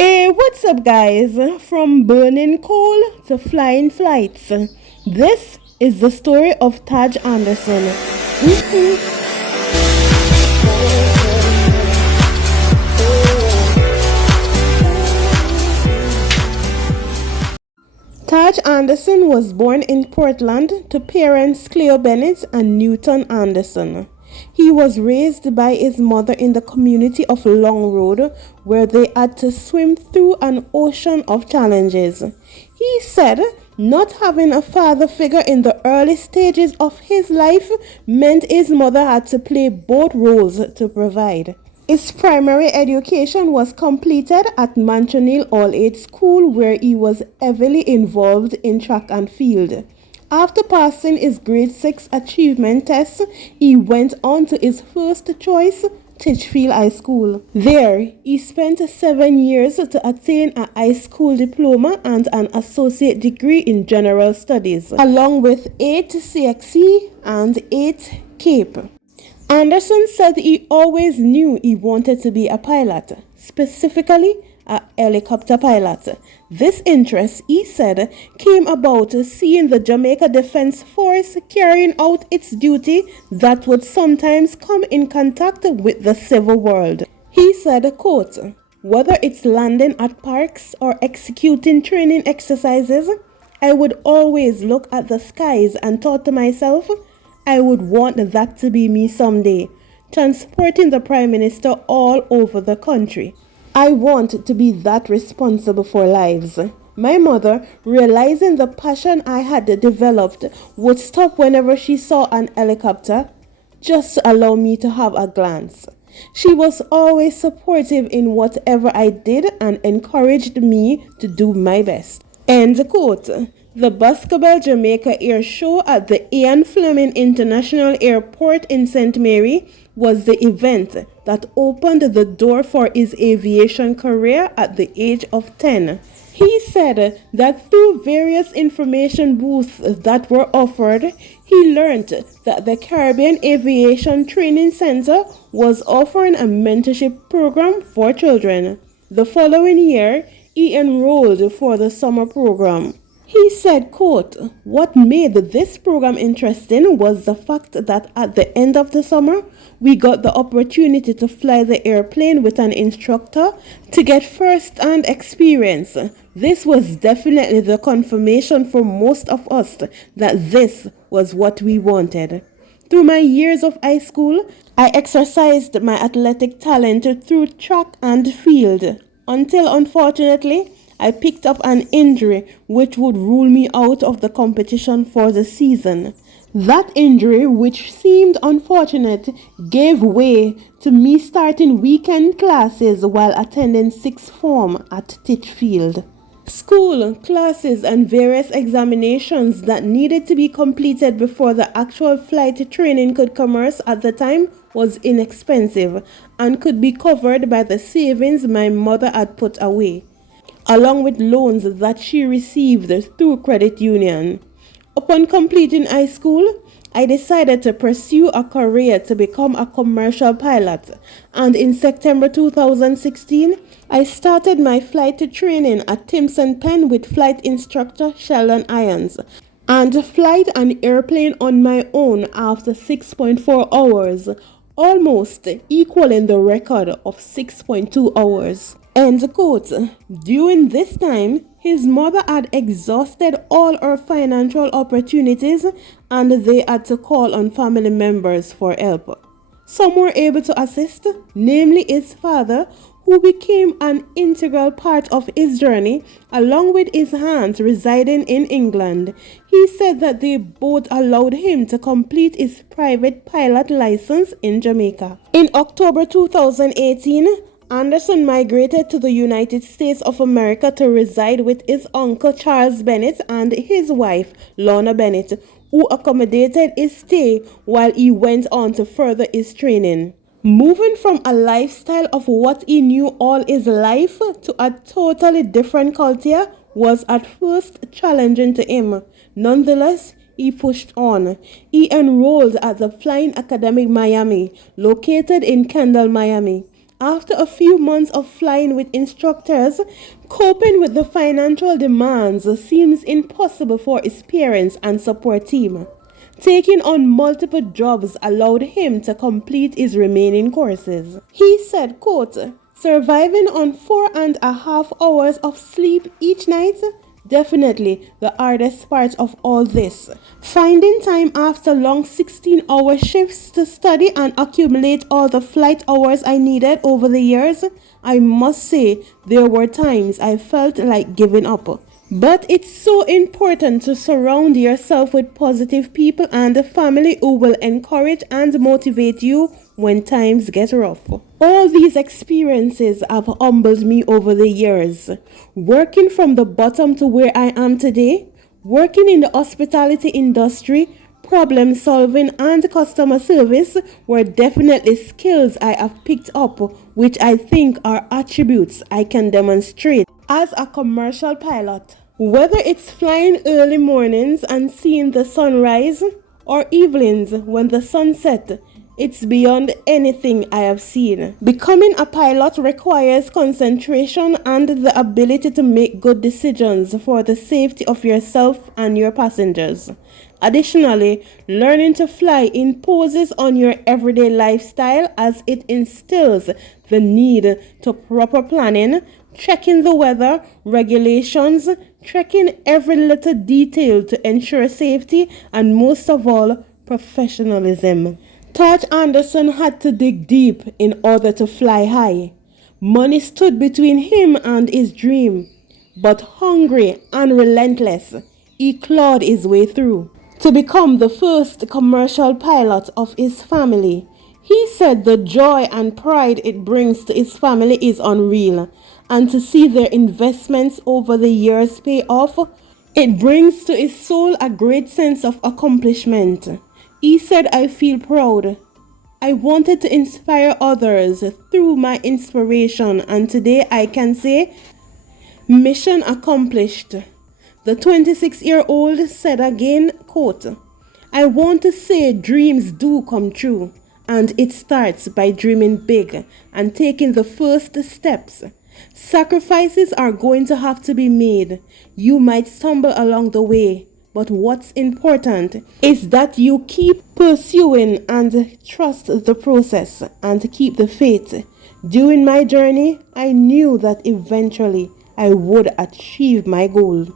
Hey, what's up, guys? From burning coal to flying flights. This is the story of Tajj Anderson. Tajj Anderson was born in Portland to parents Cleo Bennett and Newton Anderson. He was raised by his mother in the community of Long Road, where they had to swim through an ocean of challenges. He said not having a father figure in the early stages of his life meant his mother had to play both roles to provide. His primary education was completed at Manchonil All-Age School, where he was heavily involved in track and field. After passing his grade 6 achievement test, he went on to his first choice, Titchfield High School. There, he spent 7 years to attain a high school diploma and an associate degree in general studies, along with 8 CXC and 8 CAPE. Anderson said he always knew he wanted to be a pilot, specifically a helicopter pilot. This interest, he said, came about seeing the Jamaica Defense Force carrying out its duty that would sometimes come in contact with the civil world. He said, quote, "Whether it's landing at parks or executing training exercises, I would always look at the skies and thought to myself, I would want that to be me someday, transporting the Prime Minister all over the country. I want to be that responsible for lives." My mother, realizing the passion I had developed, would stop whenever she saw an helicopter, just to allow me to have a glance. She was always supportive in whatever I did and encouraged me to do my best. End quote. The Basketball Jamaica Air Show at the Ian Fleming International Airport in St. Mary was the event that opened the door for his aviation career at the age of 10. He said that through various information booths that were offered, he learned that the Caribbean Aviation Training Center was offering a mentorship program for children. The following year, he enrolled for the summer program. He said, quote, "What made this program interesting was the fact that at the end of the summer, we got the opportunity to fly the airplane with an instructor to get first-hand experience. This was definitely the confirmation for most of us that this was what we wanted." Through my years of high school, I exercised my athletic talent through track and field, until unfortunately, I picked up an injury which would rule me out of the competition for the season. That injury, which seemed unfortunate, gave way to me starting weekend classes while attending sixth form at Titchfield. School, classes, and various examinations that needed to be completed before the actual flight training could commence at the time was inexpensive and could be covered by the savings my mother had put away, along with loans that she received through credit union. Upon completing high school, I decided to pursue a career to become a commercial pilot, and in September 2016, I started my flight training at Timpson Pen with flight instructor Sheldon Irons, and flight an airplane on my own after 6.4 hours, almost equaling the record of 6.2 hours. End quote. During this time, his mother had exhausted all her financial opportunities and they had to call on family members for help. Some were able to assist, namely his father, who became an integral part of his journey, along with his aunt residing in England. He said that they both allowed him to complete his private pilot license in Jamaica. In October 2018, Anderson migrated to the United States of America to reside with his uncle Charles Bennett and his wife Lorna Bennett, who accommodated his stay while he went on to further his training. Moving from a lifestyle of what he knew all his life to a totally different culture was at first challenging to him. Nonetheless, he pushed on. He enrolled at the Flying Academy Miami, located in Kendall, Miami. After a few months of flying with instructors, coping with the financial demands seems impossible for his parents and support team. Taking on multiple jobs allowed him to complete his remaining courses. He said, quote, "Surviving on 4.5 hours of sleep each night? Definitely the hardest part of all this. Finding time after long 16-hour shifts to study and accumulate all the flight hours I needed over the years, I must say there were times I felt like giving up. But it's so important to surround yourself with positive people and a family who will encourage and motivate you when times get rough. All these experiences have humbled me over the years. Working from the bottom to where I am today, working in the hospitality industry, problem solving and customer service were definitely skills I have picked up, which I think are attributes I can demonstrate as a commercial pilot. Whether it's flying early mornings and seeing the sunrise or evenings when the sun sets, it's beyond anything I have seen. Becoming a pilot requires concentration and the ability to make good decisions for the safety of yourself and your passengers. Additionally, learning to fly imposes on your everyday lifestyle as it instills the need to proper planning, checking the weather, regulations, checking every little detail to ensure safety, and most of all, professionalism. Tajj Anderson had to dig deep in order to fly high. Money stood between him and his dream, but hungry and relentless, he clawed his way through. To become the first commercial pilot of his family, he said the joy and pride it brings to his family is unreal, and to see their investments over the years pay off, it brings to his soul a great sense of accomplishment. He said, "I feel proud. I wanted to inspire others through my inspiration, and today I can say, mission accomplished." The 26-year-old said again, quote, "I want to say dreams do come true, and it starts by dreaming big and taking the first steps. Sacrifices are going to have to be made. You might stumble along the way, but what's important is that you keep pursuing and trust the process and keep the faith. During my journey, I knew that eventually I would achieve my goal."